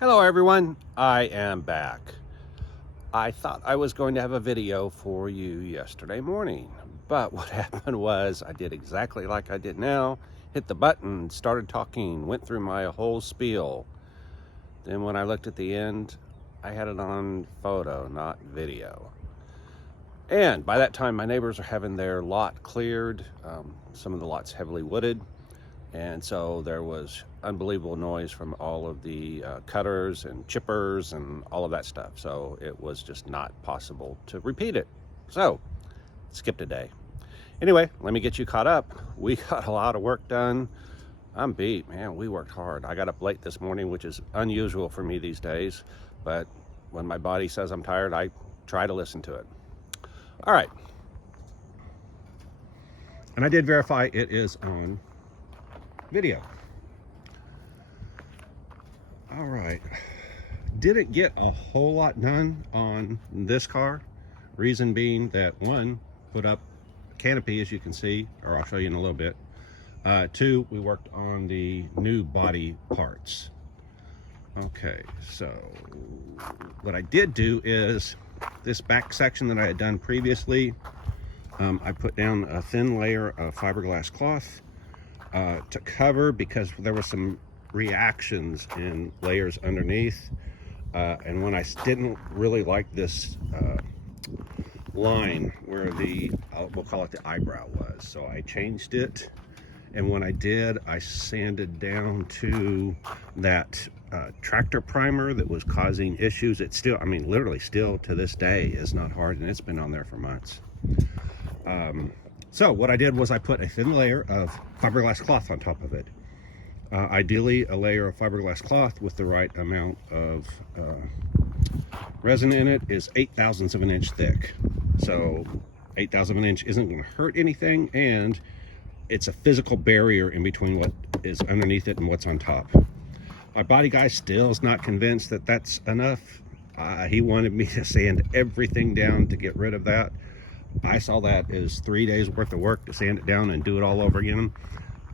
Hello everyone, I am back. I thought I was going to have a video for you yesterday morning, but what happened was I did exactly like I did now, hit the button, started talking, went through my whole spiel. Then when I looked at the end, I had it on photo, not video. And by that time, my neighbors are having their lot cleared. Some of the lot's heavily wooded. And so there was unbelievable noise from all of the cutters and chippers and all of that stuff. So it was just not possible to repeat it. So skipped a day. Anyway, let me get you caught up. We got a lot of work done. I'm beat, man. We worked hard. I got up late this morning, which is unusual for me these days. But when my body says I'm tired, I try to listen to it. All right. And I did verify it is on video. All right, didn't get a whole lot done on this car. Reason being that one, put up canopy, as you can see, or I'll show you in a little bit. Two, we worked on the new body parts. Okay, so what I did do is this back section that I had done previously, I put down a thin layer of fiberglass cloth to cover, because there were some reactions in layers underneath, and when I didn't really like this line where the we'll call it the eyebrow was, so I changed it. And when I did, I sanded down to that tractor primer that was causing issues. It's still, I mean, literally still to this day is not hard, and it's been on there for months. So what I did was I put a thin layer of fiberglass cloth on top of it. Ideally, a layer of fiberglass cloth with the right amount of resin in it is 0.8 of an inch thick. So 0.8 of an inch isn't going to hurt anything, and it's a physical barrier in between what is underneath it and what's on top. My body guy still is not convinced that that's enough. He wanted me to sand everything down to get rid of that. I saw that as 3 days worth of work to sand it down and do it all over again.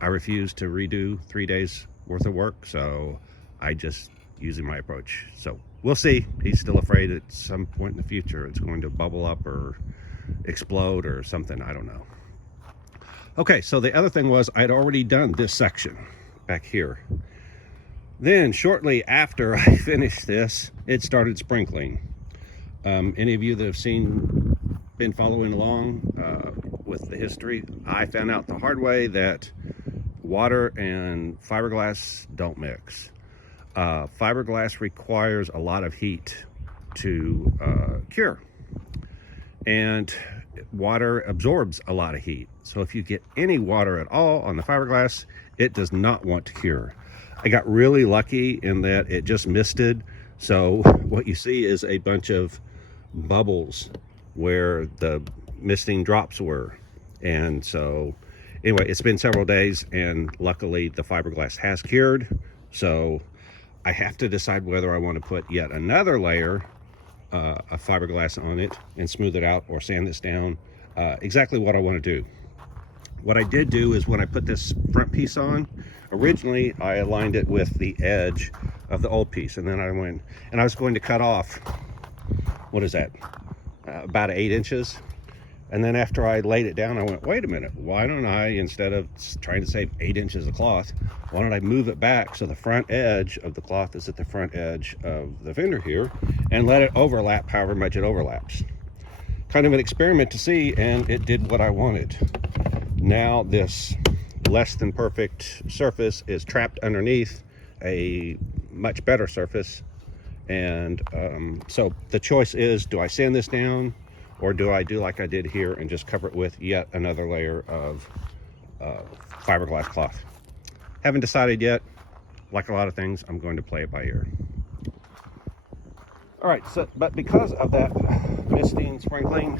I refuse to redo 3 days worth of work, so I just using my approach. So we'll see. He's still afraid at some point in the future it's going to bubble up or explode or something. I don't know. Okay, so the other thing was I'd already done this section back here. Then shortly after I finished this, it started sprinkling. Any of you that have been following along with the history, I found out the hard way that water and fiberglass don't mix. Fiberglass requires a lot of heat to cure, and water absorbs a lot of heat. So if you get any water at all on the fiberglass, it does not want to cure. I got really lucky in that it just misted, so what you see is a bunch of bubbles where the misting drops were. And so anyway, it's been several days, and luckily the fiberglass has cured. So I have to decide whether I want to put yet another layer of fiberglass on it and smooth it out, or sand this down. Exactly what I want to do. What I did do is when I put this front piece on, originally I aligned it with the edge of the old piece, and then I went and I was going to cut off, what is that, about 8 inches. And then after I laid it down, I went, wait a minute, why don't I, instead of trying to save 8 inches of cloth, why don't I move it back so the front edge of the cloth is at the front edge of the fender here, and let it overlap however much it overlaps. Kind of an experiment to see, and it did what I wanted. Now this less than perfect surface is trapped underneath a much better surface. And so the choice is, do I sand this down, or do I do like I did here and just cover it with yet another layer of fiberglass cloth? Haven't decided yet. Like a lot of things, I'm going to play it by ear. All right, so but because of that misting, sprinkling,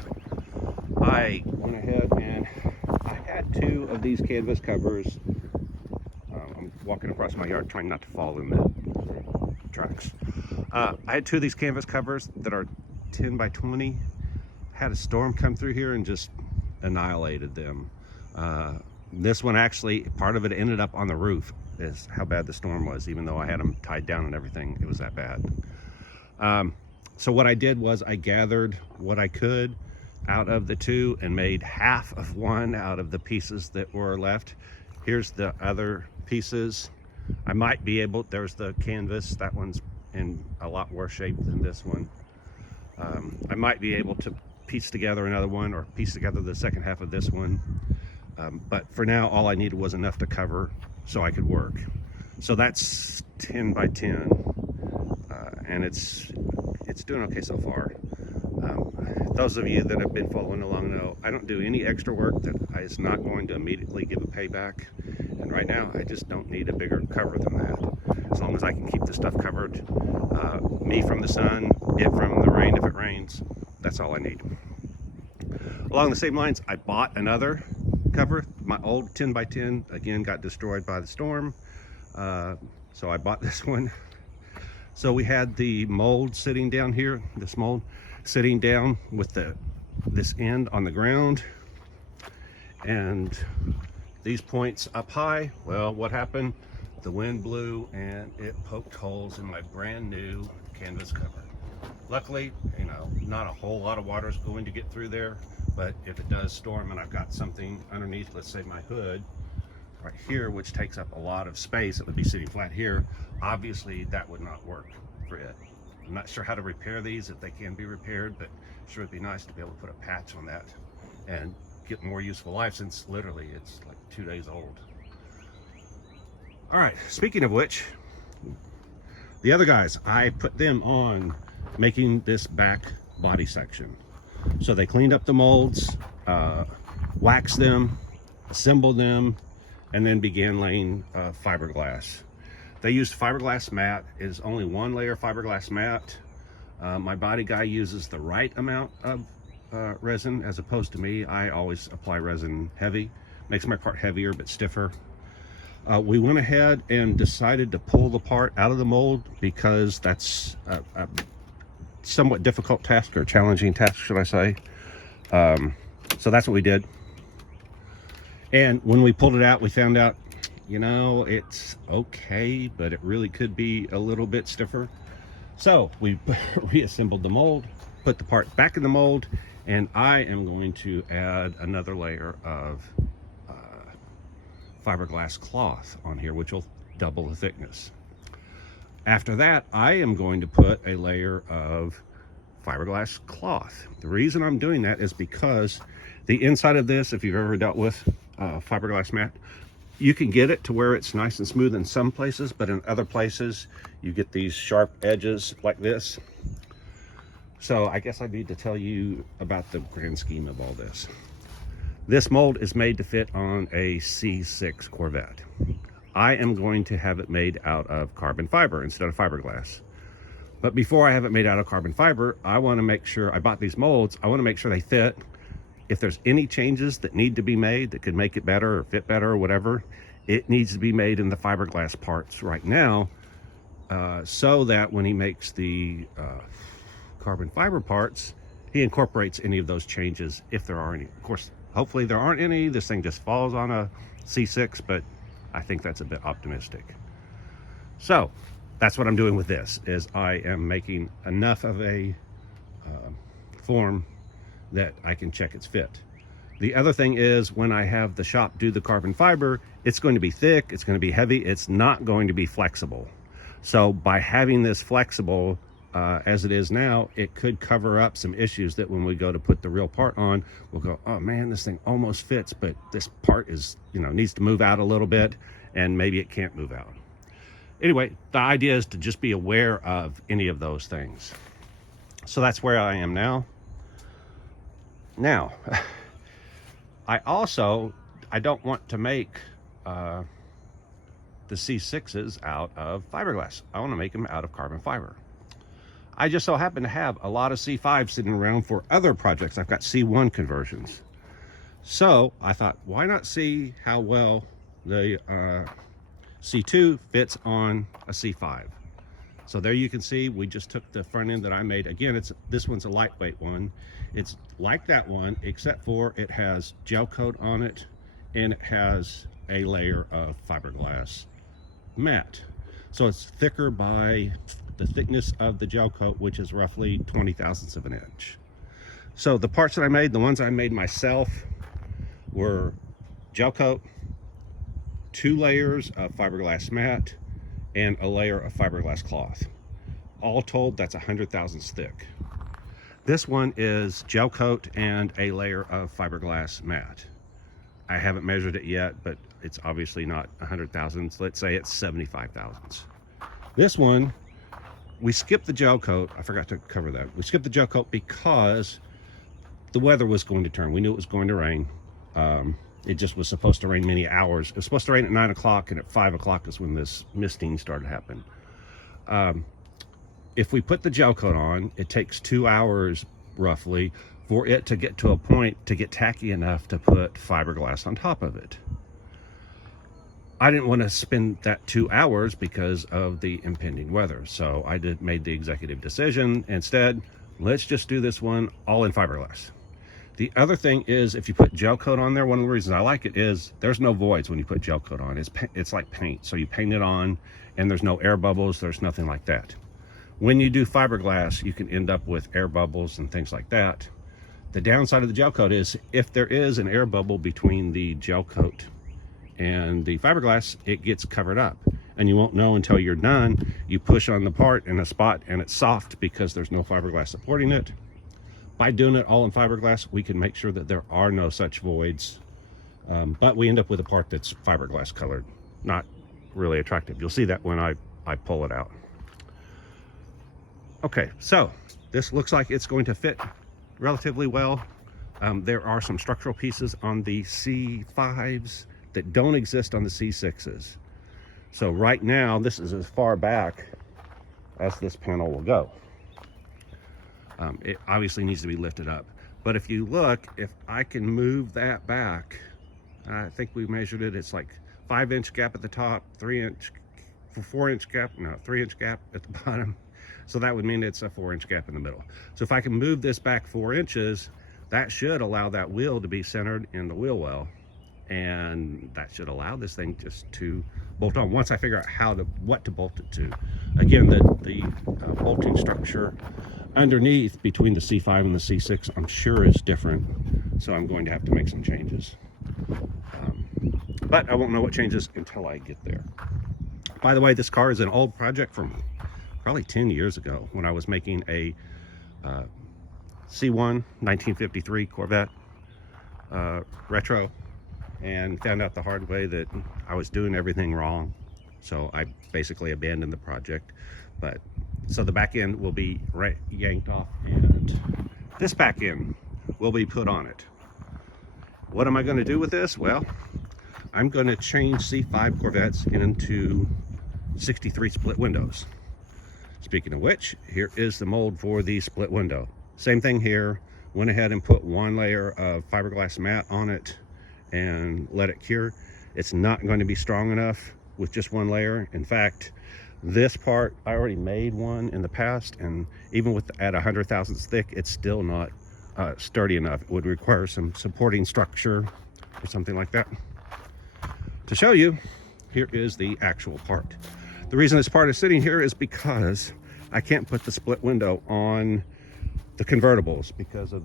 I went ahead and I had 2 of these canvas covers. I'm walking across my yard trying not to fall in the tracks. I had 2 of these canvas covers that are 10 by 20. Had a storm come through here and just annihilated them. This one actually, part of it ended up on the roof. is how bad the storm was. Even though I had them tied down and everything, it was that bad. So what I did was I gathered what I could out of the two and made half of one out of the pieces that were left. Here's the other pieces. I might be able, there's the canvas, that one's in a lot worse shape than this one. I might be able to piece together another one or piece together the second half of this one. But for now, all I needed was enough to cover so I could work. So that's 10 by 10, and it's doing okay so far. Those of you that have been following along know I don't do any extra work that is not going to immediately give a payback. And right now, I just don't need a bigger cover than that. As long as I can keep the stuff covered, me from the sun, it from the rain if it rains, that's all I need. Along the same lines, I bought another cover. My old 10 by 10 again got destroyed by the storm, so I bought this one. So we had the mold sitting down here, this mold sitting down with this end on the ground and these points up high. Well, what happened? The wind blew and it poked holes in my brand new canvas cover. Luckily, you know, not a whole lot of water is going to get through there, but if it does storm and I've got something underneath, let's say my hood right here, which takes up a lot of space, it would be sitting flat here, obviously that would not work for it. I'm not sure how to repair these, if they can be repaired, but sure it'd be nice to be able to put a patch on that and get more useful life, since literally it's like 2 days old. All right, speaking of which, the other guys, I put them on making this back body section. So they cleaned up the molds, waxed them, assembled them, and then began laying fiberglass. They used fiberglass mat. It is only one layer fiberglass mat. My body guy uses the right amount of resin, as opposed to me. I always apply resin heavy. Makes my part heavier but stiffer. We went ahead and decided to pull the part out of the mold because that's a somewhat difficult task, or challenging task, should I say. So that's what we did. And when we pulled it out, we found out, you know, it's okay, but it really could be a little bit stiffer. So we reassembled the mold, put the part back in the mold, and I am going to add another layer of fiberglass cloth on here, which will double the thickness. After that, I am going to put a layer of fiberglass cloth. The reason I'm doing that is because the inside of this, if you've ever dealt with fiberglass mat, you can get it to where it's nice and smooth in some places, but in other places you get these sharp edges like this. So I guess I need to tell you about the grand scheme of all this. This mold is made to fit on a C6 Corvette. I am going to have it made out of carbon fiber instead of fiberglass. But before I have it made out of carbon fiber, I want to make sure, I bought these molds, I want to make sure they fit. If there's any changes that need to be made that could make it better or fit better or whatever, it needs to be made in the fiberglass parts right now, so that when he makes the carbon fiber parts, he incorporates any of those changes if there are any. Of course, hopefully there aren't any. This thing just falls on a C6, but I think that's a bit optimistic. So that's what I'm doing with this, is I am making enough of a form that I can check its fit. The other thing is, when I have the shop do the carbon fiber, it's going to be thick, it's going to be heavy, it's not going to be flexible. So by having this flexible as it is now, it could cover up some issues that when we go to put the real part on, we'll go, oh man, this thing almost fits, but this part is, you know, needs to move out a little bit, and maybe it can't move out. Anyway, the idea is to just be aware of any of those things. So that's where I am now. Now, I don't want to make the C6s out of fiberglass. I want to make them out of carbon fiber. I just so happen to have a lot of C5s sitting around for other projects. I've got C1 conversions. So I thought, why not see how well the C2 fits on a C5. So there you can see, we just took the front end that I made. Again, this one's a lightweight one. It's like that one, except for it has gel coat on it, and it has a layer of fiberglass matte. So it's thicker by the thickness of the gel coat, which is roughly 20 thousandths of an inch. So the parts that I made, the ones I made myself, were gel coat, 2 layers of fiberglass matte, and a layer of fiberglass cloth. All told, that's 100 thousandths thick. This one is gel coat and a layer of fiberglass matte. I haven't measured it yet, but it's obviously not 100 thousandths. Let's say it's 75 thousandths. This one, we skipped the gel coat. I forgot to cover that. We skipped the gel coat because the weather was going to turn. We knew it was going to rain. It just was supposed to rain many hours. It was supposed to rain at 9 o'clock, and at 5 o'clock is when this misting started happening. If we put the gel coat on, it takes 2 hours roughly for it to get to a point to get tacky enough to put fiberglass on top of it. I didn't want to spend that 2 hours because of the impending weather. So I made the executive decision. Instead, let's just do this one all in fiberglass. The other thing is, if you put gel coat on there, one of the reasons I like it is there's no voids when you put gel coat on. It's like paint. So you paint it on and there's no air bubbles. There's nothing like that. When you do fiberglass, you can end up with air bubbles and things like that. The downside of the gel coat is if there is an air bubble between the gel coat and the fiberglass, it gets covered up and you won't know until you're done. You push on the part in a spot and it's soft because there's no fiberglass supporting it. By doing it all in fiberglass, we can make sure that there are no such voids, but we end up with a part that's fiberglass colored, not really attractive. You'll see that when I pull it out. Okay, so this looks like it's going to fit relatively well. There are some structural pieces on the C5s that don't exist on the C6s. So right now, this is as far back as this panel will go. It obviously needs to be lifted up. But if you look, if I can move that back, I think we measured it, it's like 5-inch gap at the top, 4-inch gap, no, 3-inch gap at the bottom. So that would mean it's a 4-inch gap in the middle. So if I can move this back 4 inches, that should allow that wheel to be centered in the wheel well. And that should allow this thing just to bolt on once I figure out what to bolt it to. Again, the bolting structure underneath between the C5 and the C6, I'm sure is different. So I'm going to have to make some changes. But I won't know what changes until I get there. By the way, this car is an old project from probably 10 years ago when I was making a C1 1953 Corvette retro, and found out the hard way that I was doing everything wrong. So I basically abandoned the project. But so the back end will be yanked off and this back end will be put on it. What am I going to do with this? Well, I'm going to change C5 Corvettes into 63 split windows. Speaking of which, here is the mold for the split window. Same thing here. Went ahead and put 1 layer of fiberglass matte on it and let it cure. It's not going to be strong enough with just 1 layer. In fact, this part, I already made one in the past, and even with at 100 thousandths thick, it's still not sturdy enough. It would require some supporting structure or something like that. To show you, here is the actual part. The reason this part is sitting here is because I can't put the split window on the convertibles because of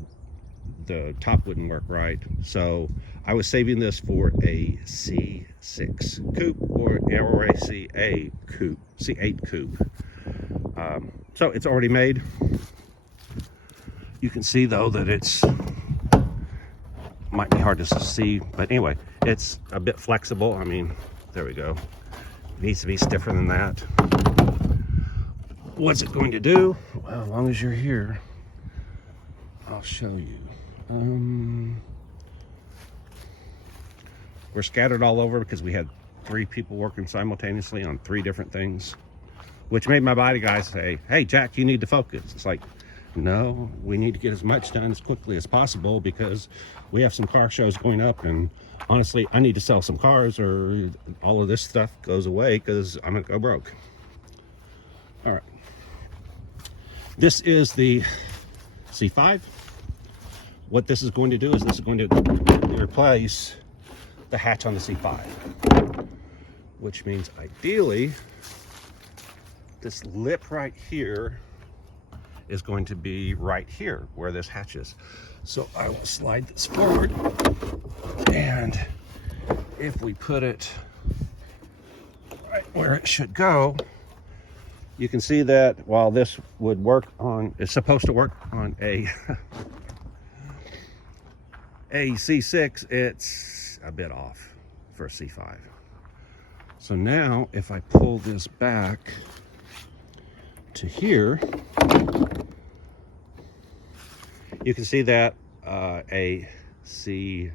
the top wouldn't work right. So I was saving this for a C6 coupe or a C8 coupe. So it's already made. You can see though that it's might be hard to see, but anyway, it's a bit flexible. I mean, there we go. It needs to be stiffer than that. What's it going to do? Well, as long as you're here, I'll show you. We're scattered all over because we had 3 people working simultaneously on 3 different things, which made my body guys say, hey Jack, you need to focus. It's like, no, we need to get as much done as quickly as possible because we have some car shows going up, and honestly I need to sell some cars or all of this stuff goes away because I'm gonna go broke. All right, this is the C5. What this is going to do is this is going to replace the hatch on the C5. which means ideally this lip right here is going to be right here where this hatch is. So I will slide this forward, and if we put it right where it should go, you can see that while this would work on, it's supposed to work on a C6, it's a bit off for a C5. So now if I pull this back to here, you can see that a C6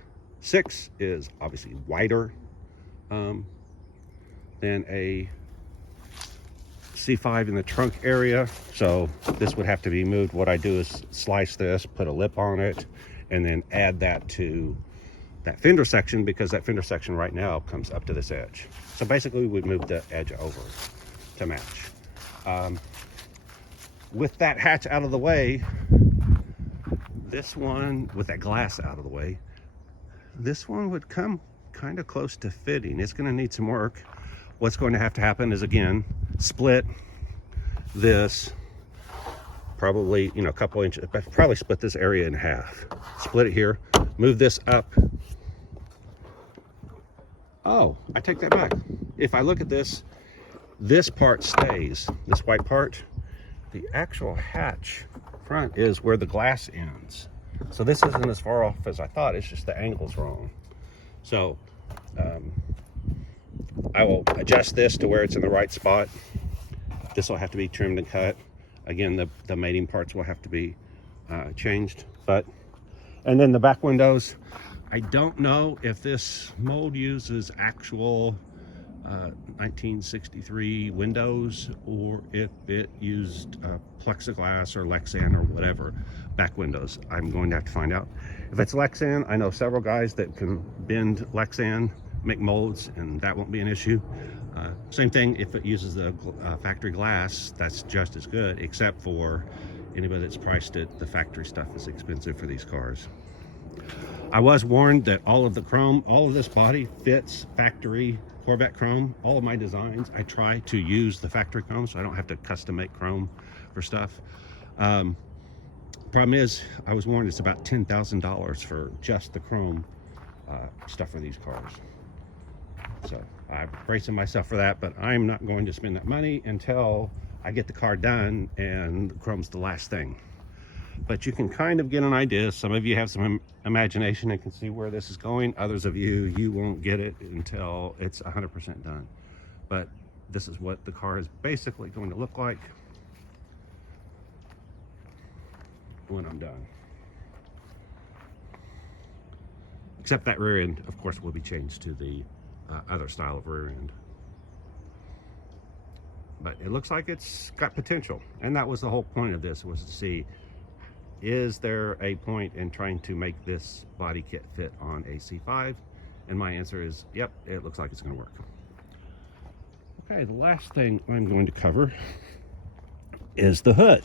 is obviously wider than a C5 in the trunk area. So this would have to be moved. What I do is slice this, put a lip on it, and then add that to that fender section, because that fender section right now comes up to this edge. So basically we move the edge over to match. With that hatch out of the way, this one, with that glass out of the way, this one would come kind of close to fitting. It's going to need some work. What's going to have to happen is, again, split this probably, you know, a couple inches, probably split this area in half. Split it here, move this up. Oh, I take that back. If I look at this, this part stays, this white part. The actual hatch front is where the glass ends. So this isn't as far off as I thought, it's just the angle's wrong. So I will adjust this to where it's in the right spot. This will have to be trimmed and cut. Again, the mating parts will have to be changed. And then the back windows, I don't know if this mold uses actual 1963 windows, or if it used plexiglass or Lexan or whatever back windows. I'm going to have to find out. If it's Lexan, I know several guys that can bend Lexan, make molds, and that won't be an issue. Same thing if it uses the factory glass, that's just as good, except for anybody that's priced it, the factory stuff is expensive for these cars. I was warned that all of the chrome, all of this body fits factory Corvette chrome. All of my designs, I try to use the factory chrome so I don't have to custom make chrome for stuff. Problem is, I was warned it's about $10,000 for just the chrome stuff for these cars. So I'm bracing myself for that, but I'm not going to spend that money until I get the car done, and chrome's the last thing. But you can kind of get an idea. Some of you have some imagination and can see where this is going. Others of you won't get it until it's 100% done. But this is what the car is basically going to look like when I'm done. Except that rear end, of course, will be changed to the other style of rear end. But it looks like it's got potential. And that was the whole point of this, was to see, is there a point in trying to make this body kit fit on a C5? And my answer is, yep, it looks like it's going to work. Okay, the last thing I'm going to cover is the hood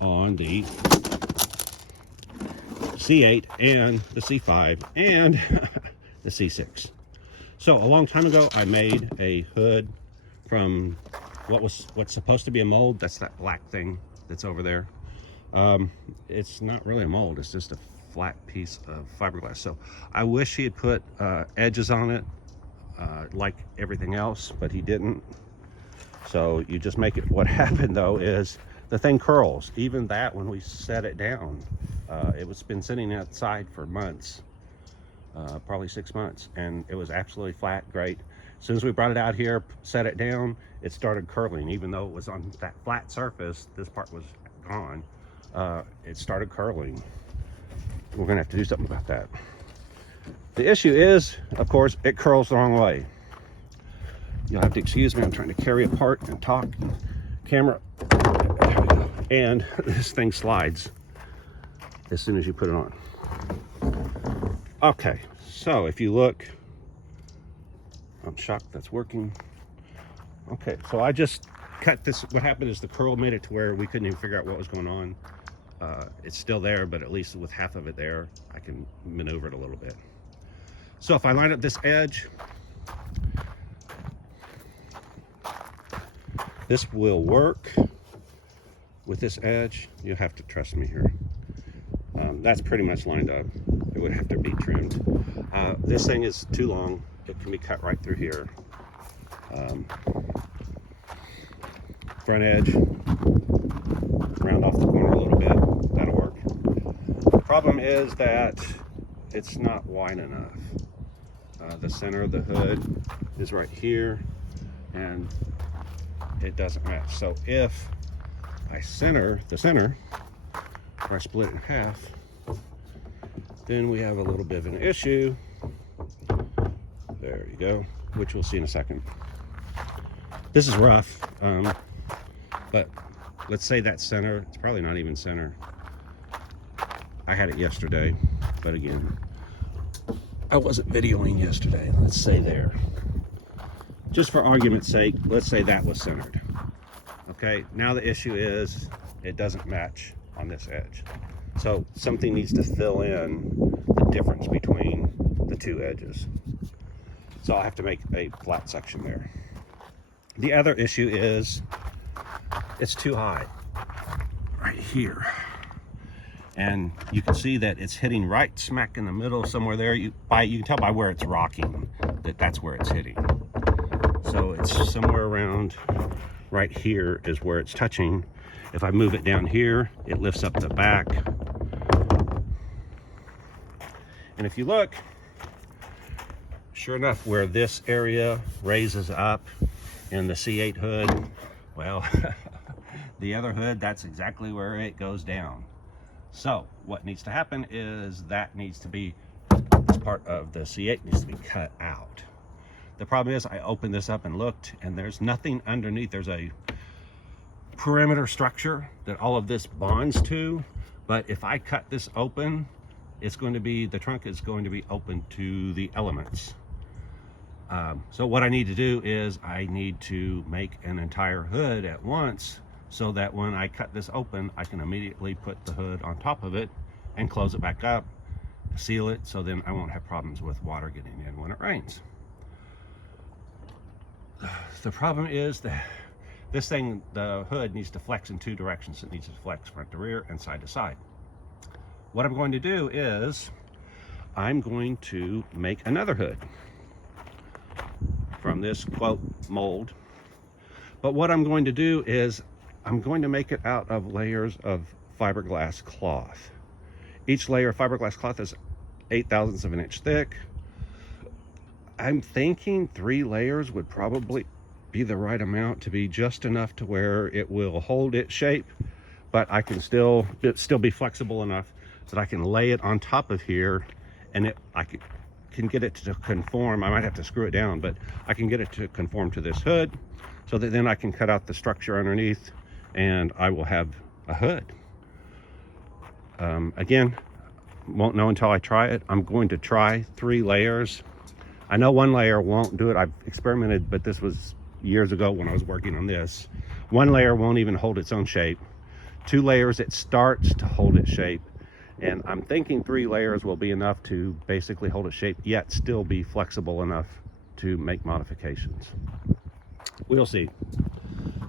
on the C8 and the C5 and the C6. So a long time ago, I made a hood from what's supposed to be a mold. That's that black thing that's over there. It's not really a mold, it's just a flat piece of fiberglass. So I wish he had put edges on it like everything else, but he didn't. So you just make it. What happened though is the thing curls. Even that, when we set it down, it was been sitting outside for months, probably 6 months, and it was absolutely flat, great. As soon as we brought it out here, set it down, it started curling. Even though it was on that flat surface, this part was gone. It started curling. We're gonna have to do something about that. The issue is, of course, it curls the wrong way. You'll have to excuse me, I'm trying to carry apart and talk. Camera. There we go. And this thing slides as soon as you put it on. Okay, so if you look, I'm shocked that's working. Okay, so I just cut this. What happened is the curl made it to where we couldn't even figure out what was going on. It's still there, but at least with half of it there, I can maneuver it a little bit. So if I line up this edge, This will work with this edge. You'll have to trust me here. That's pretty much lined up. It would have to be trimmed. This thing is too long. It can be cut right through here. Front edge, round off the corner a little bit. That'll work. The problem is that it's not wide enough. The center of the hood is right here, and it doesn't match. So if I center the center, or I split it in half, then we have a little bit of an issue. There you go, which we'll see in a second. This is rough, but let's say that's center. It's probably not even center. I had it yesterday, but again, I wasn't videoing yesterday. Let's say there. Just for argument's sake, let's say that was centered. Okay, now the issue is it doesn't match on this edge. So something needs to fill in the difference between the two edges. So I'll have to make a flat section there. The other issue is it's too high right here. And you can see that it's hitting right smack in the middle somewhere there. You can tell by where it's rocking that that's where it's hitting. So it's somewhere around right here is where it's touching. If I move it down here, it lifts up the back. And if you look, sure enough, where this area raises up in the C8 hood, well, the other hood, that's exactly where it goes down. So what needs to happen is that needs to be, this part of the C8 needs to be cut out. The problem is I opened this up and looked, and there's nothing underneath. There's a perimeter structure that all of this bonds to, but if I cut this open, it's going to be, the trunk is going to be open to the elements. So what I need to do is I need to make an entire hood at once, so that when I cut this open, I can immediately put the hood on top of it and close it back up, seal it, so then I won't have problems with water getting in when it rains. The problem is that this thing, the hood needs to flex in two directions. It needs to flex front to rear and side to side. What I'm going to do is I'm going to make another hood from this quote mold. But what I'm going to do is I'm going to make it out of layers of fiberglass cloth. Each layer of fiberglass cloth is 0.8 of an inch thick. I'm thinking 3 layers would probably be the right amount to be just enough to where it will hold its shape, but I can still be flexible enough that I can lay it on top of here, and I can get it to conform. I might have to screw it down, but I can get it to conform to this hood, so that then I can cut out the structure underneath and I will have a hood. Again, won't know until I try it. I'm going to try 3 layers. I know 1 layer won't do it. I've experimented, but this was years ago when I was working on this. 1 layer won't even hold its own shape. 2 layers, it starts to hold its shape. And I'm thinking 3 layers will be enough to basically hold its shape, yet still be flexible enough to make modifications. We'll see.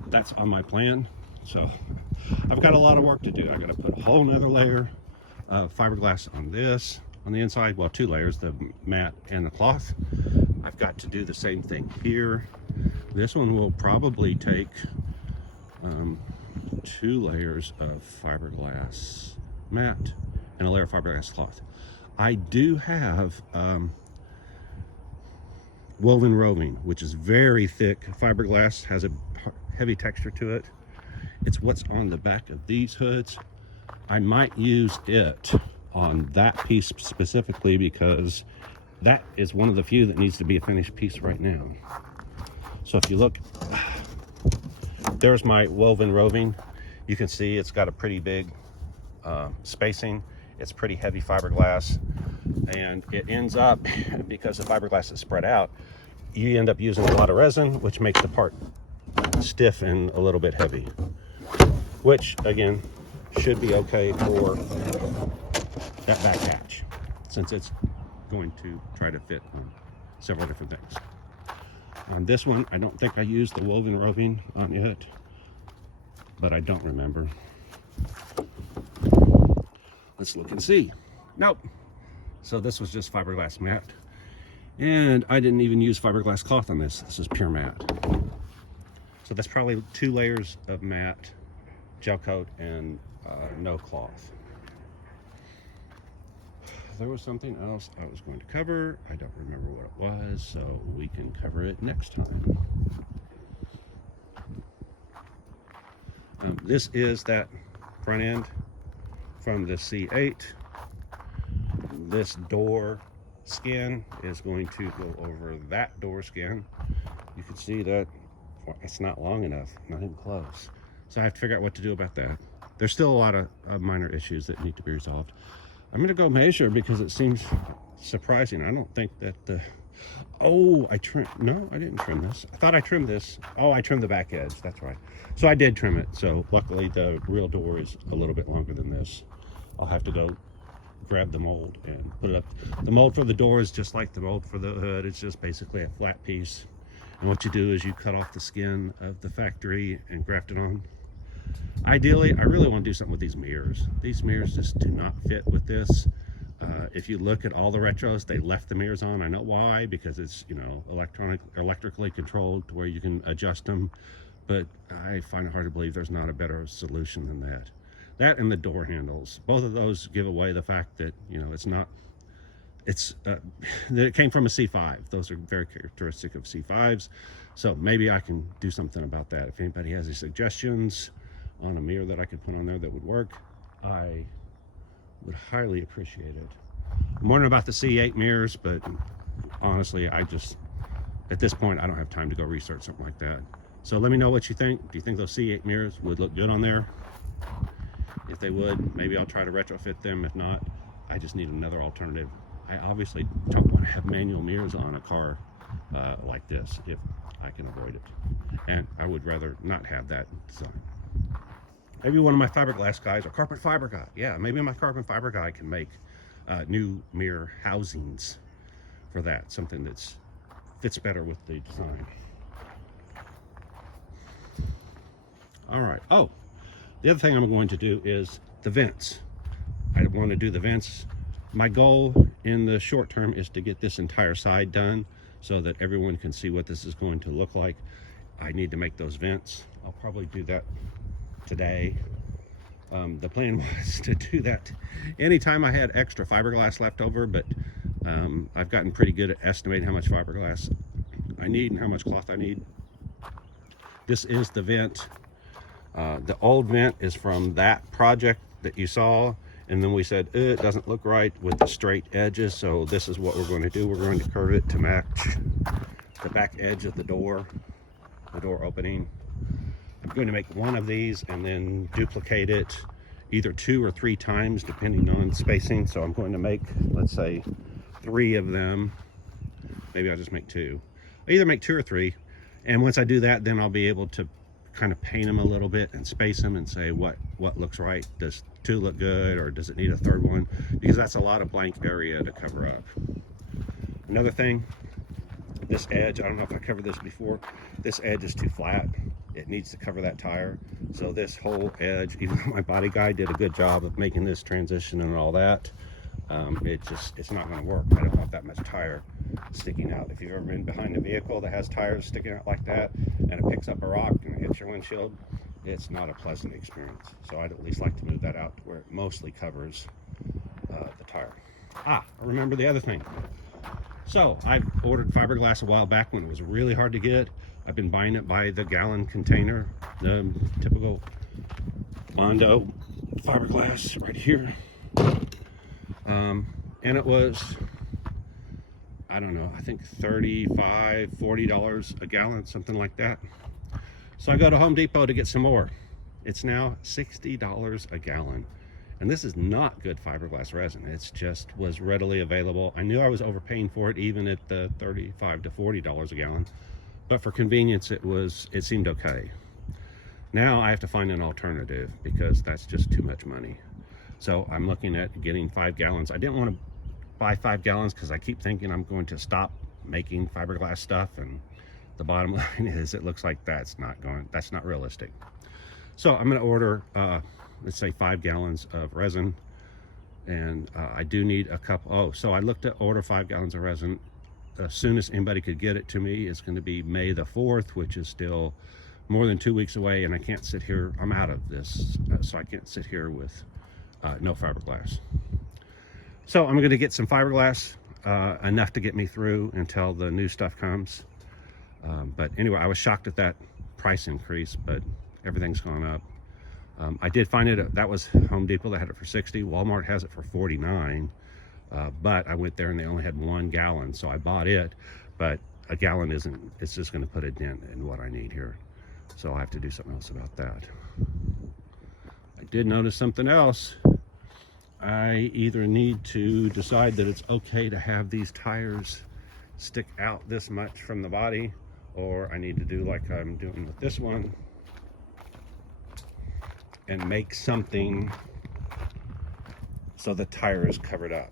That's on my plan. So I've got a lot of work to do. I got to put a whole nother layer of fiberglass on this, on the inside. Well, 2 layers, the mat and the cloth. I've got to do the same thing here. This one will probably take 2 layers of fiberglass mat and a layer of fiberglass cloth. I do have woven roving, which is very thick. Fiberglass has a heavy texture to it. It's what's on the back of these hoods. I might use it on that piece specifically because that is one of the few that needs to be a finished piece right now. So if you look, there's my woven roving. You can see it's got a pretty big spacing. It's pretty heavy fiberglass, and it ends up, because the fiberglass is spread out, you end up using a lot of resin, which makes the part stiff and a little bit heavy, which again should be okay for that back hatch, since it's going to try to fit on several different things. On this one, I don't think I used the woven roving on it, but I don't remember. Let's look and see. Nope. So this was just fiberglass mat. And I didn't even use fiberglass cloth on this. This is pure matte. So that's probably 2 layers of matte, gel coat, and no cloth. There was something else I was going to cover. I don't remember what it was, so we can cover it next time. This is that front end from the C8. This door skin is going to go over that door skin. You can see that it's not long enough, not even close. So I have to figure out what to do about that. There's still a lot of minor issues that need to be resolved. I'm gonna go measure because it seems surprising. I don't think that the, oh, I trimmed, no, I didn't trim this. I thought I trimmed this. Oh, I trimmed the back edge, that's right. So I did trim it. So luckily the real door is a little bit longer than this. I'll have to go grab the mold and put it up. The mold for the door is just like the mold for the hood. It's just basically a flat piece. And what you do is you cut off the skin of the factory and graft it on. Ideally, I really want to do something with these mirrors. These mirrors just do not fit with this. If you look at all the retros, they left the mirrors on. I know why, because it's, you know, electrically controlled to where you can adjust them. But I find it hard to believe there's not a better solution than that. That and the door handles. Both of those give away the fact that, you know, it's not, it's, that it came from a C5. Those are very characteristic of C5s. So maybe I can do something about that. If anybody has any suggestions on a mirror that I could put on there that would work, I would highly appreciate it. I'm wondering about the C8 mirrors, but honestly, I just, at this point, I don't have time to go research something like that. So let me know what you think. Do you think those C8 mirrors would look good on there? If they would, maybe I'll try to retrofit them. If not, I just need another alternative. I obviously don't want to have manual mirrors on a car like this if I can avoid it. And I would rather not have that design. Maybe one of my fiberglass guys or carbon fiber guy. Yeah, maybe my carbon fiber guy can make new mirror housings for that. Something that fits better with the design. All right. Oh, the other thing I'm going to do is the vents. I want to do the vents. My goal in the short term is to get this entire side done so that everyone can see what this is going to look like. I need to make those vents. I'll probably do that today. The plan was to do that anytime I had extra fiberglass left over, but I've gotten pretty good at estimating how much fiberglass I need and how much cloth I need. This is the vent. The old vent is from that project that you saw, and then we said it doesn't look right with the straight edges, so this is what we're going to do. We're going to curve it to match the back edge of the door opening. I'm going to make one of these and then duplicate it either 2 or 3 times depending on spacing. So I'm going to make, let's say, 3 of them. Maybe I'll just make 2. I'll either make 2 or 3, and once I do that, then I'll be able to kind of paint them a little bit and space them and say what looks right. Does 2 look good, or does it need a 3rd one? Because that's a lot of blank area to cover up. Another thing, this edge, I don't know if I covered this before, this edge is too flat. It needs to cover that tire. So this whole edge, even though my body guy did a good job of making this transition and all that, it's not going to work. I don't want that much tire sticking out. If you've ever been behind a vehicle that has tires sticking out like that and it picks up a rock and it hits your windshield, it's not a pleasant experience. So I'd at least like to move that out to where it mostly covers the tire. I remember the other thing. So I ordered fiberglass a while back when it was really hard to get. I've been buying it by the gallon container, the typical Mondo fiberglass right here. And it was, I don't know, I think $35, $40 a gallon, something like that. So I go to Home Depot to get some more. It's now $60 a gallon. And this is not good fiberglass resin. It's just was readily available. I knew I was overpaying for it even at the $35 to $40 a gallon. But for convenience, it seemed okay. Now I have to find an alternative because that's just too much money. So I'm looking at getting 5 gallons. I didn't want to buy 5 gallons because I keep thinking I'm going to stop making fiberglass stuff, and the bottom line is it looks like that's not realistic. So I'm going to order, let's say 5 gallons of resin, and I do need a couple. Oh, so I looked at order 5 gallons of resin. As soon as anybody could get it to me is going to be May the 4th, which is still more than 2 weeks away, and I can't sit here. I'm out of this, so I can't sit here with no fiberglass. So I'm going to get some fiberglass, enough to get me through until the new stuff comes. But anyway, I was shocked at that price increase, but everything's gone up. I did find it, that was Home Depot, they had it for 60. Walmart has it for 49. But I went there and they only had 1 gallon, so I bought it. But a gallon isn't, it's just going to put a dent in what I need here. So I have to do something else about that. I did notice something else. I either need to decide that it's okay to have these tires stick out this much from the body, or I need to do like I'm doing with this one and make something so the tire is covered up.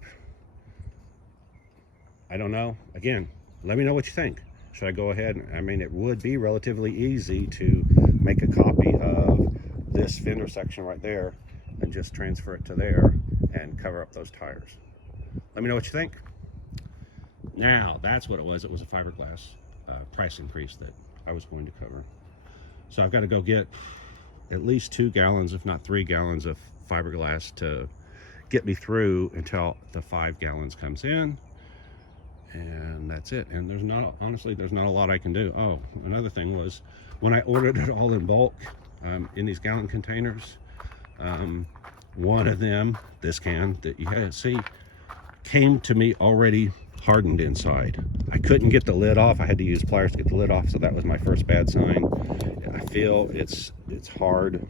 I don't know. Again, let me know what you think. Should I go ahead? I mean, it would be relatively easy to make a copy of this fender section right there and just transfer it to there and cover up those tires. Let me know what you think. Now, that's what it was. It was a fiberglass price increase that I was going to cover. So I've got to go get at least 2 gallons, if not 3 gallons of fiberglass to get me through until the 5 gallons comes in. And that's it. And there's not, honestly, there's not a lot I can do. Oh, another thing was when I ordered it all in bulk in these gallon containers, one of them, this can that you see, came to me already hardened inside. I couldn't get the lid off. I had to use pliers to get the lid off, so that was my first bad sign. I feel it's hard.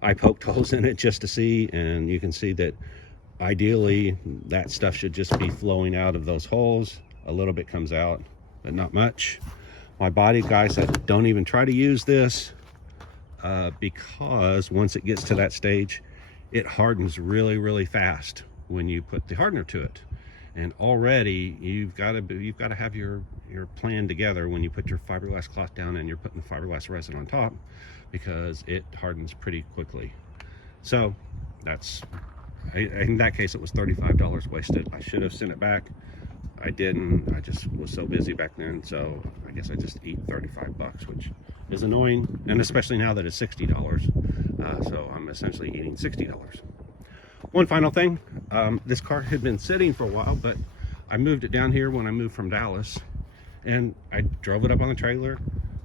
I poked holes in it just to see, and you can see that ideally that stuff should just be flowing out of those holes. A little bit comes out, but not much. My body guy said don't even try to use this because once it gets to that stage, it hardens really fast when you put the hardener to it. And already you've got to have your plan together when you put your fiberglass cloth down and you're putting the fiberglass resin on top, because it hardens pretty quickly. So that's, in that case, it was $35 wasted. I should have sent it back. I didn't. I just was so busy back then, so I guess I just eat 35 bucks, which is annoying, and especially now that it's $60. So I'm essentially eating $60. One final thing, this car had been sitting for a while, but I moved it down here when I moved from Dallas, and I drove it up on the trailer,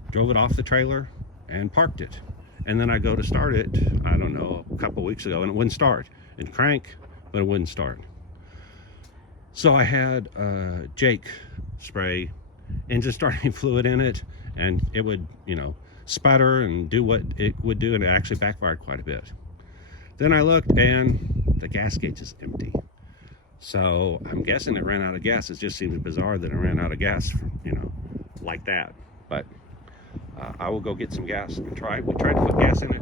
drove it off the trailer, and parked it. And then I go to start it, I don't know, a couple weeks ago, and it wouldn't start. It'd crank, but it wouldn't start. So I had Jake spray engine starting fluid in it, and it would, you know, sputter and do what it would do, and it actually backfired quite a bit. Then I looked, and the gas gauge is empty. So I'm guessing it ran out of gas. It just seems bizarre that it ran out of gas, you know, like that. But I will go get some gas and try. We tried to put gas in it.